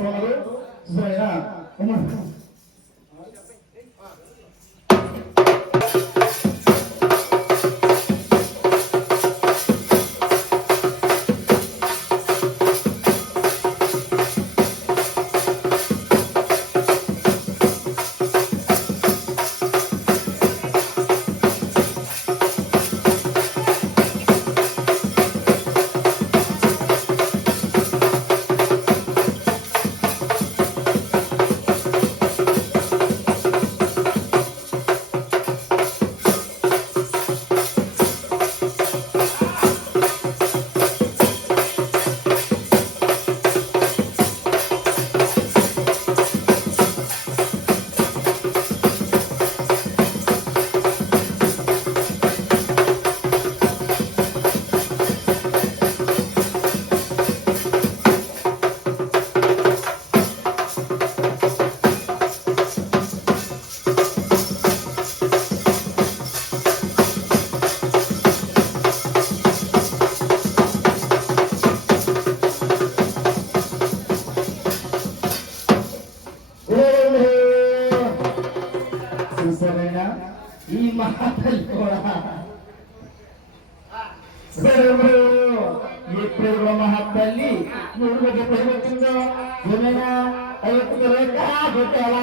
ఉన్నారు సరేనా సరేనా ఈ మహాతల్లి కూడా ఎప్పుడు కూడా మహాతల్లి నువ్వు ఎప్పుడు వచ్చిందో ఏమైనా కొట్టావా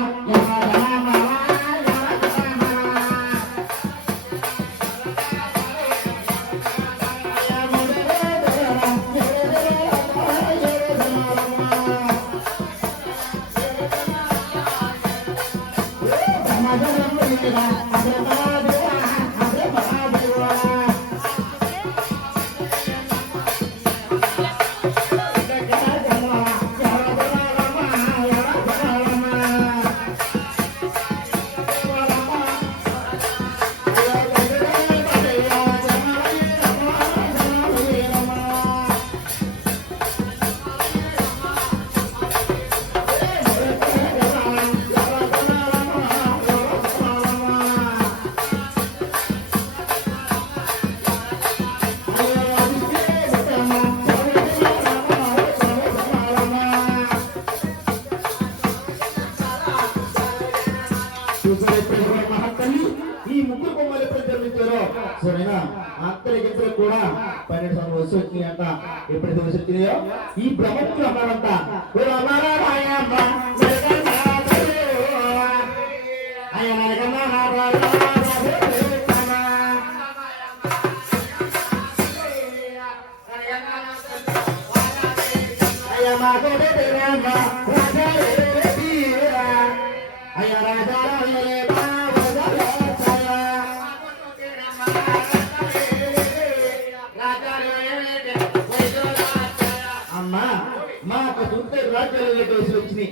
ఈ ముగ్గురు బొమ్మలు ఎప్పుడు జన్మించారో సరేనా అంతరికిద్దరు కూడా 12 సంవత్సరాలు వస్తు వచ్చినాయంట ఎప్పుడైతే వస్తు వచ్చినాయో ఈ బ్రహ్మములు అన్నారంట అమ్మా మాకు చూస్తే రాజ్యాలు వచ్చినాయి